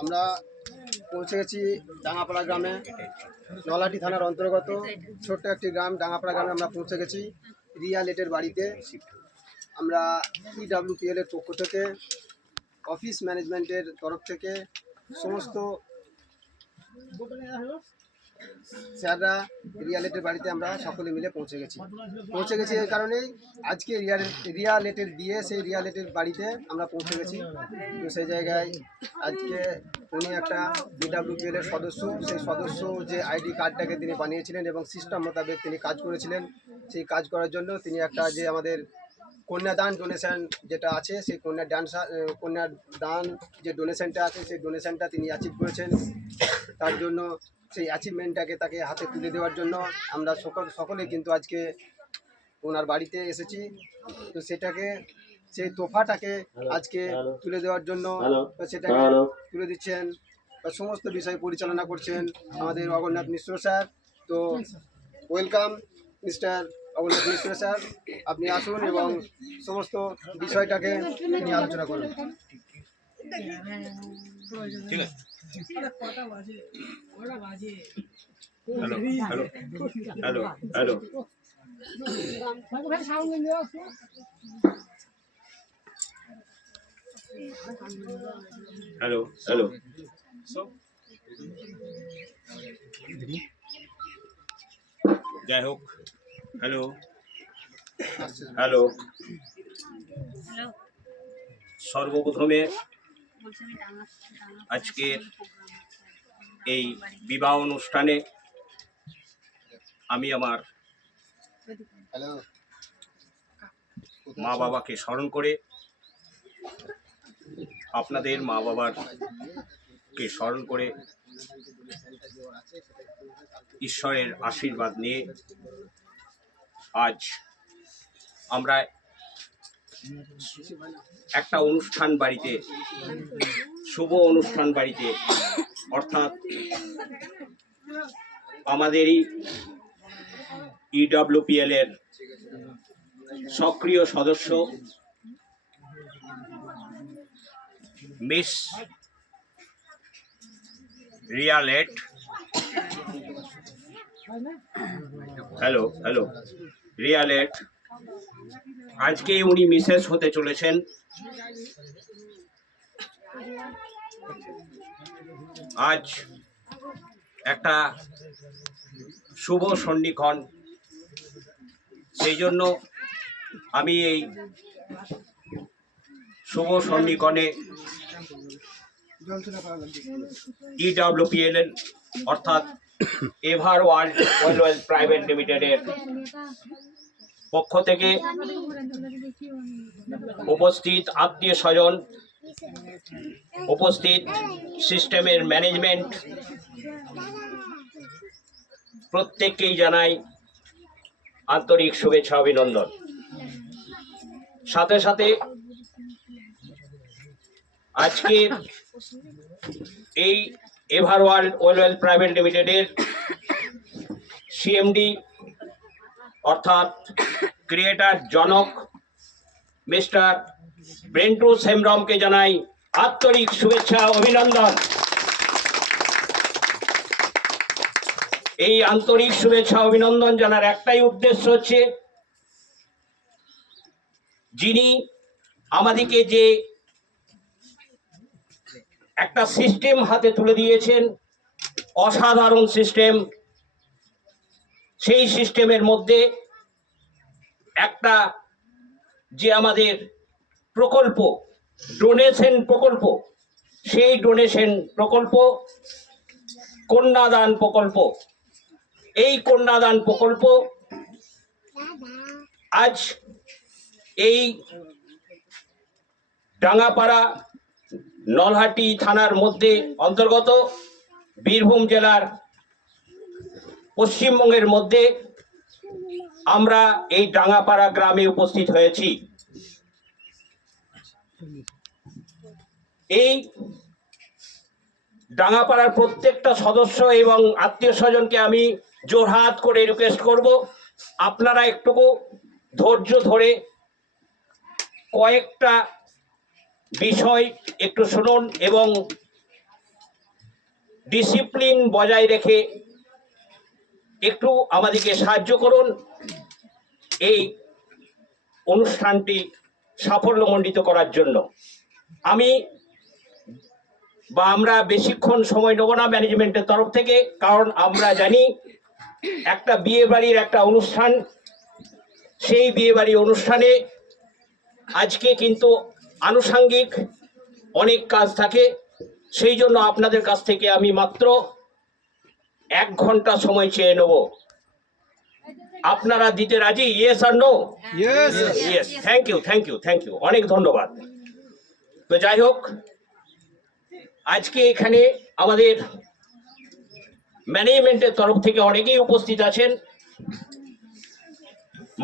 আমরা পৌঁছে গেছি ডাঙাপাড়া গ্রামে। নলাটি থানার অন্তর্গত। ছোট্ট একটি গ্রাম ডাঙাপাড়া গ্রামে আমরা পৌঁছে গেছি। রিয়া লেটের বাড়িতে। আমরা E ইডাব্লিউপিএল এর পক্ষ থেকে, অফিস ম্যানেজমেন্টের তরফ থেকে সমস্ত স্যাররা রিয়া লেটের বাড়িতে আমরা সকলে মিলে পৌঁছে গেছি। পৌঁছে গেছি এই কারণেই আজকে রিয়া রিয়া লেটের বিয়ে সেই রিয়া লেটের বাড়িতে আমরা পৌঁছে গেছি। তো সেই জায়গায় আজকে উনি একটা বিডাব্লিউপিএল এর সদস্য, সেই সদস্য যে আইডি কার্ডটাকে তিনি বানিয়েছিলেন এবং সিস্টেম মোতাবেক তিনি কাজ করেছিলেন, সেই কাজ করার জন্য তিনি একটা যে আমাদের কন্যাদান ডোনেশন যেটা আছে, সেই কন্যা ডান কন্যাদান যে ডোনেশনটা আছে, সেই ডোনেশনটা তিনি অ্যাচিভ করেছেন। তার জন্য সেই অ্যাচিভমেন্টটাকে তাকে হাতে তুলে দেওয়ার জন্য আমরা সকল সকলে কিন্তু আজকে ওনার বাড়িতে এসেছি। তো সেটাকে সেই তোফাটাকে আজকে তুলে দেওয়ার জন্য সেটাকে তুলে দিচ্ছেন। বা সমস্ত বিষয় পরিচালনা করছেন আমাদের অগরনাথ মিশ্র স্যার। তো welcome mister Agarnath Mishra sir. আপনি আসুন এবং সমস্ত বিষয়টাকে নিয়ে আলোচনা করুন। ঠিক আছে। Hello hello hello hello. Hello hello. যাই হোক হ্যালো। হ্যালো। হ্যালো। সর্বপ্রথমে আজকের এই বিবাহ অনুষ্ঠানে আমি আমার মা বাবাকে স্মরণ করে আপনাদের মা বাবার কে স্মরণ করে ঈশ্বরের আশীর্বাদ নিয়ে আজ আমরা একটা অনুষ্ঠান বাড়িতে, শুভ অনুষ্ঠান বাড়িতে, অর্থাৎ আমাদেরই ইডব্লিউপিএল এর সক্রিয় সদস্য, মিস রিয়ালেট হ্যালো হ্যালো রিয়ালেট আজকে উনি মিসেস হতে চলেছেন। আজ একটা শুভ সন্নিক্ষণ সেই জন্য আমি এই শুভ সন্নিক্ষণে ইডব্লিউপিএল এর অর্থাৎ এভার ওয়ার্ল্ড ওয়েলওয়েল প্রাইভেট লিমিটেডের পক্ষ থেকে উপস্থিত আত্মীয় স্বজন, উপস্থিত সিস্টেমের ম্যানেজমেন্ট, প্রত্যেককেই জানাই আন্তরিক শুভেচ্ছা, অভিনন্দন। সাথে সাথে আজকের এই ever world well well private লিমিটেডের সিএমডি অর্থাৎ ক্রিয়েটার জনক মিস্টার ব্রেন্টু হেমব্রমকে জানাই আন্তরিক শুভেচ্ছা অভিনন্দন। এই আন্তরিক শুভেচ্ছা অভিনন্দন জানার একটাই উদ্দেশ্য হচ্ছে যিনি আমাদেরকে যে একটা সিস্টেম হাতে তুলে দিয়েছেন, অসাধারণ সিস্টেম সেই সিস্টেমের মধ্যে একটা যে আমাদের প্রকল্প ডোনেশন প্রকল্প, সেই ডোনেশন প্রকল্প, কন্যাদান প্রকল্প, এই কন্যাদান প্রকল্প আজ এই ডাঙ্গাপাড়া, নলহাটি থানার মধ্যে অন্তর্গত বীরভূম জেলার পশ্চিমবঙ্গের মধ্যে আমরা এই ডাঙ্গাপাড়া গ্রামে উপস্থিত হয়েছি। এই ডাঙ্গাপাড়ার প্রত্যেকটা সদস্য এবং আত্মীয় স্বজনকে আমি জোরহাত করে রিকোয়েস্ট করব। আপনারা একটুকু ধৈর্য ধরে কয়েকটা বিষয় একটু শুনুন এবং ডিসিপ্লিন বজায় রেখে একটু আমাদেরকে সাহায্য করুন। এই অনুষ্ঠানটি সাফল্যমণ্ডিত করার জন্য। আমি বা আমরা বেশিক্ষণ সময় নেব না ম্যানেজমেন্টের তরফ থেকে, কারণ আমরা জানি একটা বিয়ে বাড়ির একটা অনুষ্ঠান, সেই বিয়ে বাড়ি অনুষ্ঠানে আজকে কিন্তু আনুষাঙ্গিক অনেক কাজ থাকে। সেই জন্য আপনাদের কাছ থেকে আমি মাত্র এক ঘণ্টা সময় চেয়ে নেব। আপনারা দিতে রাজি? Yes R no yes thank you thank you thank you অনেক ধন্যবাদ। তো যাই হোক আজকে এখানে আমাদের ম্যানেজমেন্টের তরফ থেকে অনেকেই উপস্থিত আছেন।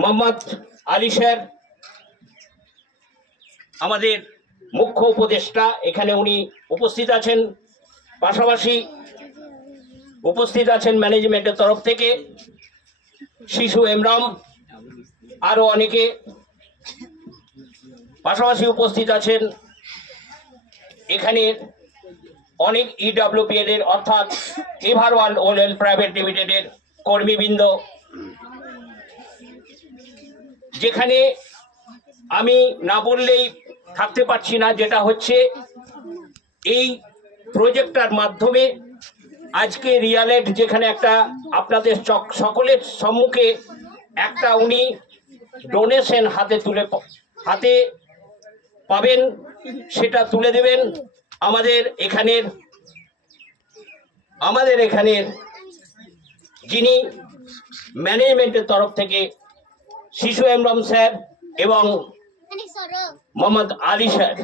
মোহাম্মদ আলী স্যার আমাদের মুখ্য উপদেষ্টা এখানে উনি উপস্থিত আছেন। পাশাপাশি উপস্থিত আছেন ম্যানেজমেন্টের তরফ থেকে শিশু এমরাম আরও অনেকে। পাশাপাশি উপস্থিত আছেন এখানে অনেক ইডাব্লিউপিএল এর অর্থাৎ এভার ওয়ার্ল্ড ওয়েল প্রাইভেট লিমিটেডের কর্মীবৃন্দ। যেখানে আমি না বললেই থাকতে পারছি না, যেটা হচ্ছে এই প্রজেক্টটার মাধ্যমে আজকে রিয়ালেট যেখানে একটা আপনাদের সকলের সম্মুখে একটা উনি ডোনেশন হাতে তুলে হাতে পাবেন, সেটা তুলে দেবেন আমাদের এখানের আমাদের এখানের যিনি ম্যানেজমেন্টের তরফ থেকে শিশু এমরাম স্যার এবং মোহাম্মদ আলী স্যার।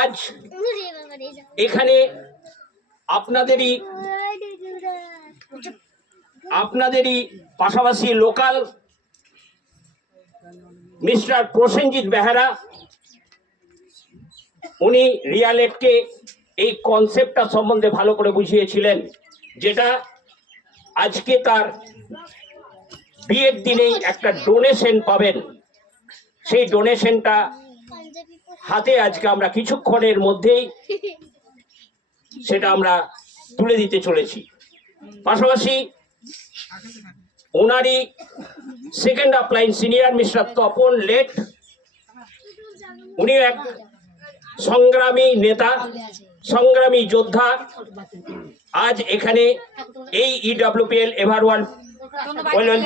আজ এখানে আপনাদেরই আপনাদেরই পাশাপাশি লোকাল মিস্টার প্রসেনজিৎ বেহারা, উনি রিয়ালেটকে এই কনসেপ্টটা সম্বন্ধে ভালো করে বুঝিয়েছিলেন, যেটা আজকে তার বিয়ের দিনেই একটা ডোনেশন পাবেন। সেই ডোনেশনটা হাতে আজকে আমরা কিছুক্ষণের মধ্যেই সেটা আমরা তুলে দিতে চলেছি। পাশাপাশি ওনারই second upline senior mister Tapan late, উনি এক সংগ্রামী নেতা, সংগ্রামী যোদ্ধা। আজ এখানে এই ইডাব্লিউপিএল এভার ওয়ান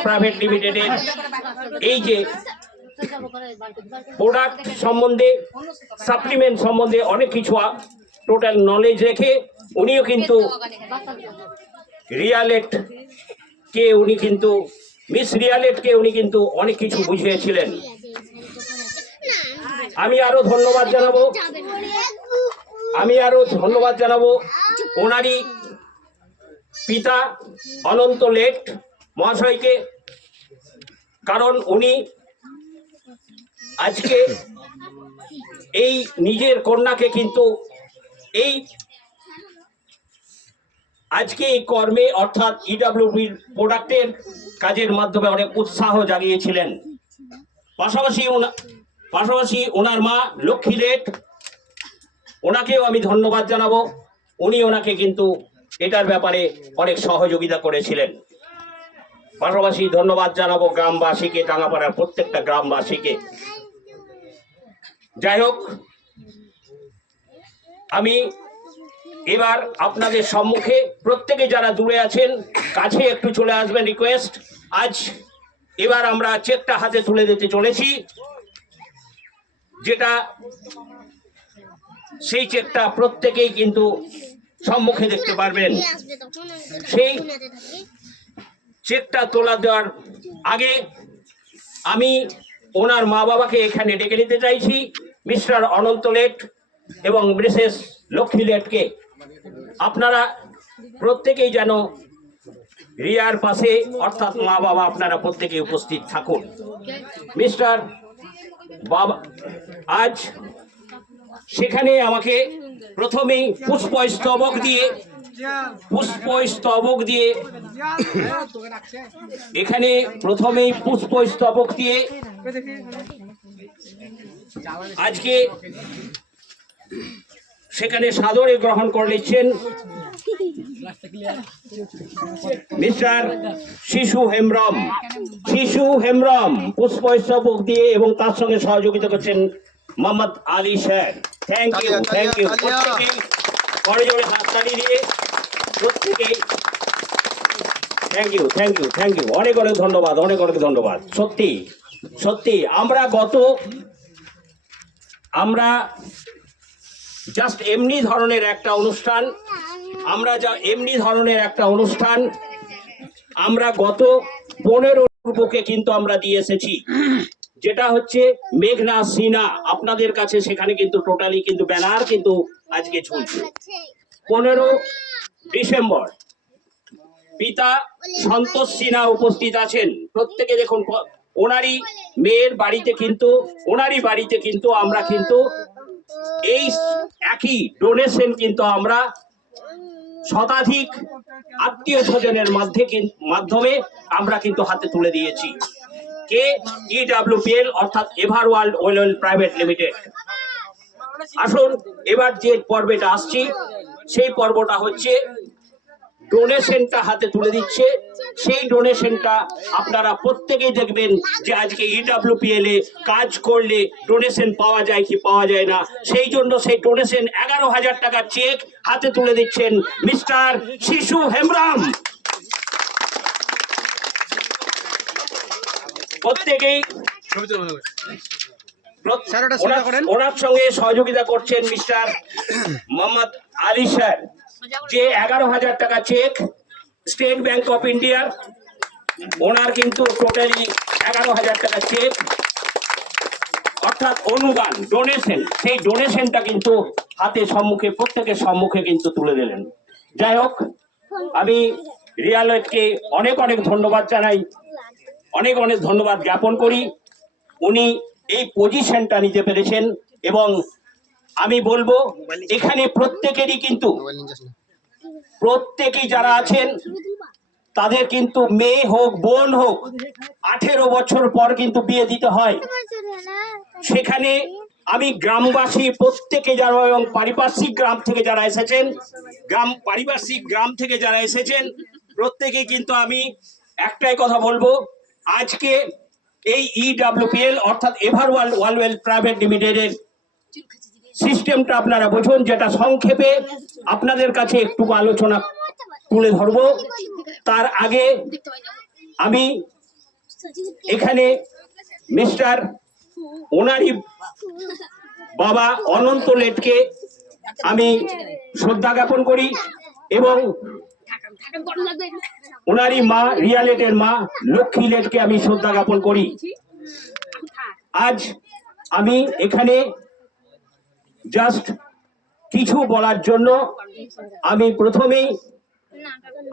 প্রাইভেট লিমিটেডের এই যে প্রোডাক্ট সম্বন্ধে সাপ্লিমেন্ট সম্বন্ধে অনেক কিছু টোটাল নলেজ রেখে উনিও কিন্তু রিয়ালেট কে উনি কিন্তু মিস রিয়ালেটকে উনি কিন্তু অনেক কিছু বুঝিয়েছিলেন। আমি আরও ধন্যবাদ জানাব। আমি আরও ধন্যবাদ জানাব। ওনারই পিতা অনন্ত লেট মহাশয়কে, কারণ উনি আজকে এই নিজের কন্যাকে কিন্তু এই আজকে এই কর্মে অর্থাৎ ইডাব্লিউবির প্রোডাক্টের কাজের মাধ্যমে অনেক উৎসাহ জাগিয়েছিলেন। পাশাপাশি পাশাপাশি ওনার মা লক্ষ্মী লেট ওনাকেও আমি ধন্যবাদ জানাব। উনি ওনাকে কিন্তু এটার ব্যাপারে অনেক সহযোগিতা করেছিলেন। পাশাপাশি ধন্যবাদ জানাব গ্রামবাসীকে ডাঙ্গাপাড়ার প্রত্যেকটা গ্রামবাসীকে। যাই হোক আমি এবার আপনাদের সম্মুখে প্রত্যেকে যারা দূরে আছেন, কাছে একটু চলে আসবেন রিকোয়েস্ট আজ এবার আমরা চেকটা হাতে তুলে দিতে চলেছি। যেটা সেই চেকটা প্রত্যেকেই কিন্তু সম্মুখে দেখতে পারবেন। সেই চেকটা তোলা দেওয়ার আগে আমি ওনার মা বাবাকে এখানে ডেকে নিতে চাইছি, মিস্টার অনন্ত লেট এবং মিসেস লক্ষ্মী লেটকে। আপনারা প্রত্যেকেই যেন রিয়ার পাশে, অর্থাৎ মা বাবা আপনারা প্রত্যেকে উপস্থিত থাকুন। মিস্টার বাবা, আজ সেখানে আমাকে প্রথমেই পুষ্পস্তবক দিয়ে পুষ্পস্তবক দিয়ে এখানে প্রথমেই পুষ্পস্তবক দিয়ে আজকে সেখানে সাদরে গ্রহণ করে নিচ্ছেন মিস্টার শিশু হেমব্রম। শিশু হেমব্রম পুষ্পস্তবক দিয়ে এবং তার সঙ্গে সহযোগিতা করছেন Mohammad Ali sir. Thank you thank you পরে জোরে হাততালি দিয়ে প্রত্যেকেই thank you thank you thank you অনেক অনেক ধন্যবাদ, অনেক অনেক ধন্যবাদ। সত্যি সত্যি, আমরা গত, আমরা জাস্ট এমনি ধরনের একটা অনুষ্ঠান, আমরা যা এমনি ধরনের একটা অনুষ্ঠান, আমরা গত পনেরো রূপকে কিন্তু আমরা দিয়ে এসেছি। যেটা হচ্ছে মেঘনা সিনা। আপনাদের কাছে সেখানে কিন্তু টোটালি কিন্তু ব্যানার কিন্তু আজকে ঝুলছে। পনেরো ডিসেম্বর পিতা সন্তোষ সিনহা উপস্থিত আছেন। প্রত্যেকে দেখুন ওনারই মেয়ের বাড়িতে কিন্তু, ওনারই বাড়িতে কিন্তু আমরা কিন্তু এই একই ডোনেশন কিন্তু আমরা শতাধিক আত্মীয় স্বজনের মধ্যে কিন- মাধ্যমে আমরা কিন্তু হাতে তুলে দিয়েছি। কে ইডাব্লিউপিএল অর্থাৎ ever world well private limited আসুন, এবার যে পর্বেটা আসছি, সেই পর্বটা হচ্ছে ডোনেশনটা হাতে তুলে দিচ্ছে। সেই ডোনেশনটা আপনারা প্রত্যেকেই দেখবেন যে আজকে ইডাব্লিউপিএল এ কাজ করলে ডোনেশন পাওয়া যায় কি পাওয়া যায় না। সেই জন্য সেই ডোনেশন এগারো হাজার টাকা চেক হাতে তুলে দিচ্ছেন মিস্টার শিশু হেমরাম প্রত্যেকেই ওনার- সঙ্গে সহযোগিতা করছেন মিস্টার মোহাম্মদ আলী স্যার। যে এগারো হাজার টাকা চেক স্টেট ব্যাংক অফ ইন্ডিয়ার ওনার কিন্তু টোটালি এগারো হাজার টাকা চেক অর্থাৎ অনুদান ডোনেশন সেই ডোনেশনটা কিন্তু হাতে সম্মুখে প্রত্যেকের সম্মুখে কিন্তু তুলে দিলেন। যাই হোক আমি রিয়ালয়েটকে অনেক অনেক ধন্যবাদ জানাই। অনেক অনেক ধন্যবাদ জ্ঞাপন করি উনি এই পজিশনটা নিতে পেরেছেন এবং আমি বলব এখানে প্রত্যেকেরই কিন্তু। প্রত্যেকেই যারা আছেন তাদের কিন্তু মেয়ে হোক বোন হোক আঠেরো বছর পর কিন্তু বিয়ে দিতে হয় সেখানে আমি গ্রামবাসী প্রত্যেকে যারা এবং পারিপার্শ্বিক গ্রাম থেকে যারা এসেছেন গ্রাম পারিপার্শ্বিক গ্রাম থেকে যারা এসেছেন প্রত্যেকে কিন্তু আমি একটাই কথা বলব আজকে এই ইডাব্লিউপিএল অর্থাৎ এভার ওয়ার্ল্ড ওয়ালওয়েল প্রাইভেট লিমিটেডের সিস্টেমটা আপনারা বুঝুন, যেটা সংক্ষেপে আপনাদের কাছে একটু আলোচনা তুলে ধরবো। তার আগে আমি এখানে মিস্টার ওনারই বাবা অনন্ত লেটকে আমি শ্রদ্ধা জ্ঞাপন করি এবং ওনারই মা রিয়ালেটের মা লক্ষ্মী লেটকে আমি শ্রদ্ধা জ্ঞাপন করি। আজ আমি এখানে জাস্ট কিছু বলার জন্য আমি প্রথমেই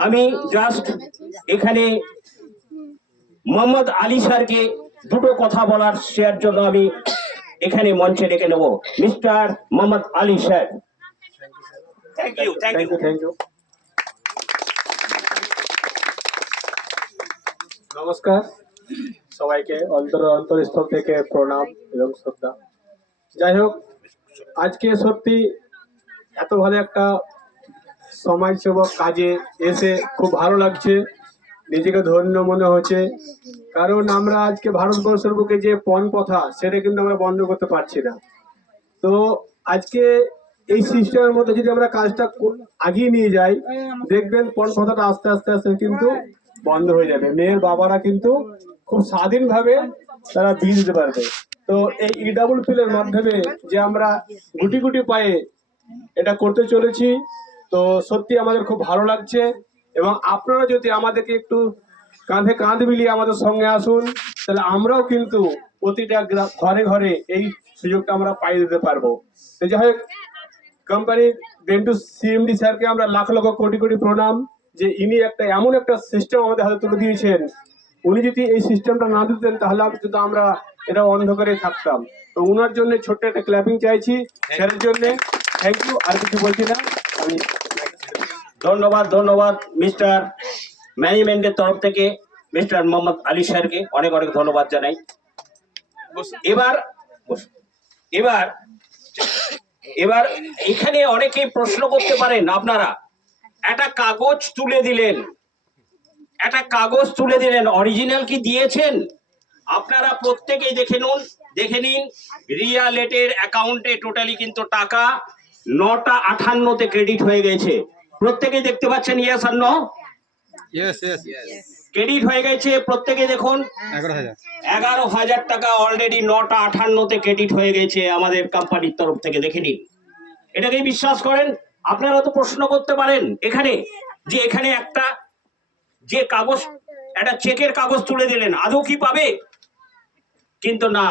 আমি জাস্ট এখানে মোহাম্মদ আলী স্যারকে দুটো কথা বলার শেয়ার জন্য আমি এখানে মঞ্চে ডেকে নেব। Mister Mohammad Ali sir. Thank you thank you thank you নমস্কার। সবাইকে অন্তর অন্তরস্থল থেকে প্রণাম এবং শ্রদ্ধা। যাই হোক, আজকে সত্যি এত ভালো একটা সমাজসেবক কাজে এসে খুব ভালো লাগছে, নিজেকে ধন্য মনে হচ্ছে। কারণ আমরা আজকে ভারতবর্ষের বুকে যে পণ প্রথা, সেটা কিন্তু আমরা বন্ধ করতে পারছি না। তো আজকে এই সিস্টেমের মধ্যে যদি আমরা কাজটা আগিয়ে নিয়ে যাই, দেখবেন পণ প্রথাটা আস্তে আস্তে আস্তে কিন্তু বন্ধ হয়ে যাবে। মেয়ের বাবারা কিন্তু খুব স্বাধীনভাবে তারা বিয়ে দিতে পারবে। তো এই ই ইডাবল পিলের মাধ্যমে যে আমরা গুটি গুটি পায়ে এটা করতে চলেছি, তো সত্যি আমাদের খুব ভালো লাগছে এবং আপনারা যদি আমাদেরকে একটু কাঁধে কাঁধ মিলিয়ে আমাদের সঙ্গে আসুন, তাহলে আমরাও কিন্তু প্রতিটা ঘরে ঘরে এই সুযোগটা আমরা পাই দিতে পারব। যাই হোক কোম্পানির বেন্টু সিএমডি স্যারকে আমরা লাখ লক্ষ কোটি কোটি প্রণাম। যে ইনি একটা, এমন একটা সিস্টেম আমাদের হাতে তুলে দিয়েছেন। উনি যদি এই সিস্টেমটা না দিতেন, তাহলে কিন্তু আমরা এটা অন্ধকারে থাকতাম। তো উনার জন্য ছোট্ট একটা ক্ল্যাপিং চাইছি। স্যারের জন্য। থ্যাংক ইউ আর কিছু বলছি না? আমি ধন্যবাদ ধন্যবাদ মিস্টার ম্যানেজমেন্টের তরফ থেকে। মিস্টার মোহাম্মদ আলী স্যারকে অনেক অনেক ধন্যবাদ জানাই। এবার এবার এবার এখানে অনেকেই প্রশ্ন করতে পারেন, আপনারা। একটা কাগজ তুলে দিলেন। একটা কাগজ তুলে দিলেন। অরিজিনাল কি দিয়েছেন? আপনারা প্রত্যেকেই দেখে নুন দেখে নিন। রিয়ালেটের অ্যাকাউন্টে টোটালি কিন্তু টাকা নটা আঠান্নতে ক্রেডিট হয়ে গেছে। প্রত্যেকেই দেখতে পাচ্ছেন ইয়াস আর নো ইয়েস ইয়েস ক্রেডিট হয়ে গেছে প্রত্যেকে দেখুন। এগারো হাজার। টাকা অলরেডি নটা আঠান্নতে ক্রেডিট হয়ে গেছে আমাদের কোম্পানির তরফ থেকে দেখে নিন। এটাকে বিশ্বাস করেন? আপনারা তো প্রশ্ন করতে পারেন এখানে যে এখানে একটা যে কাগজ, একটা চেকের কাগজ তুলে দিলেন, আদৌ কি পাবে? কিন্তু না।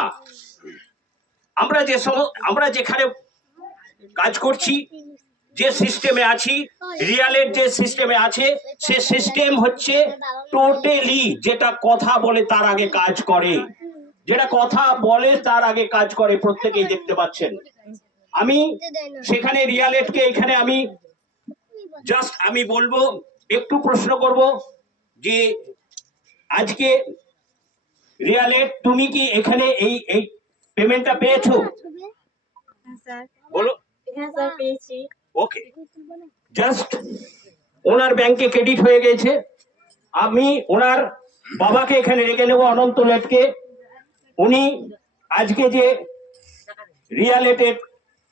আমরা যে আমরা যেখানে কাজ করছি, যে সিস্টেমে আছি রিয়ালের যে সিস্টেমে আছে, সে সিস্টেম হচ্ছে টোটালি যেটা কথা বলে তার আগে কাজ করে। যেটা কথা বলে তার আগে কাজ করে, প্রত্যেকেই দেখতে পাচ্ছেন। আমি সেখানে রিয়ালেটকে এখানে আমি জাস্ট আমি বলব একটু প্রশ্ন করব যে আজকে রিয়ালেট তুমি কি এখানে এই এই পেমেন্টটা পেয়েছ? হ্যাঁ বলো। হ্যাঁ পেয়েছি। ওকে জাস্ট ওনার ব্যাংকে ক্রেডিট হয়ে গেছে। আমি ওনার বাবাকে এখানে রেখে নেব অনন্ত লেটকে উনি আজকে যে রিয়ালেটেড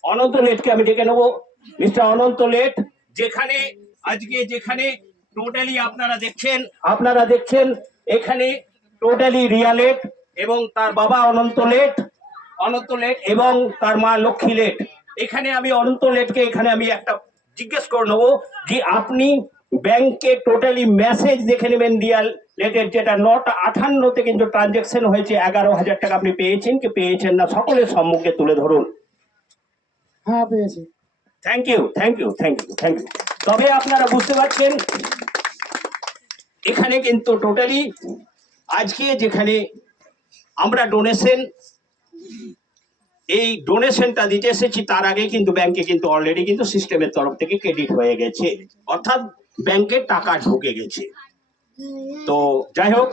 অনন্ত লেটকে আমি ডেকে নেব। মিস্টার অনন্ত লেট, যেখানে, আজকে যেখানে টোটালি আপনারা দেখছেন আপনারা দেখছেন, এখানে টোটালি রিয়ালেট এবং তার বাবা অনন্ত লেট অনন্ত লেট এবং তার মা লক্ষ্মী লেট। এখানে আমি অনন্ত লেটকে, এখানে আমি একটা জিজ্ঞেস করে নেব যে আপনি ব্যাংকে টোটালি মেসেজ দেখে নেবেন রিয়াল লেটের, যেটা নটা আঠান্নতে কিন্তু ট্রানজেকশন হয়েছে, এগারো হাজার টাকা আপনি পেয়েছেন কি পেয়েছেন না, সকলের সম্মুখে তুলে ধরুন। হ্যাঁ পেয়েছি। Thank you thank you thank you thank you তবে আপনারা বুঝতে পারছেন, এখানে কিন্তু টোটালি আজকে যেখানে আমরা ডোনেশন এই ডোনেশনটা দিতে এসেছি, তার আগে কিন্তু ব্যাংকে কিন্তু অলরেডি কিন্তু সিস্টেমের তরফ থেকে ক্রেডিট হয়ে গেছে। অর্থাৎ ব্যাংকে টাকা ঢুকে গেছে। তো যাই হোক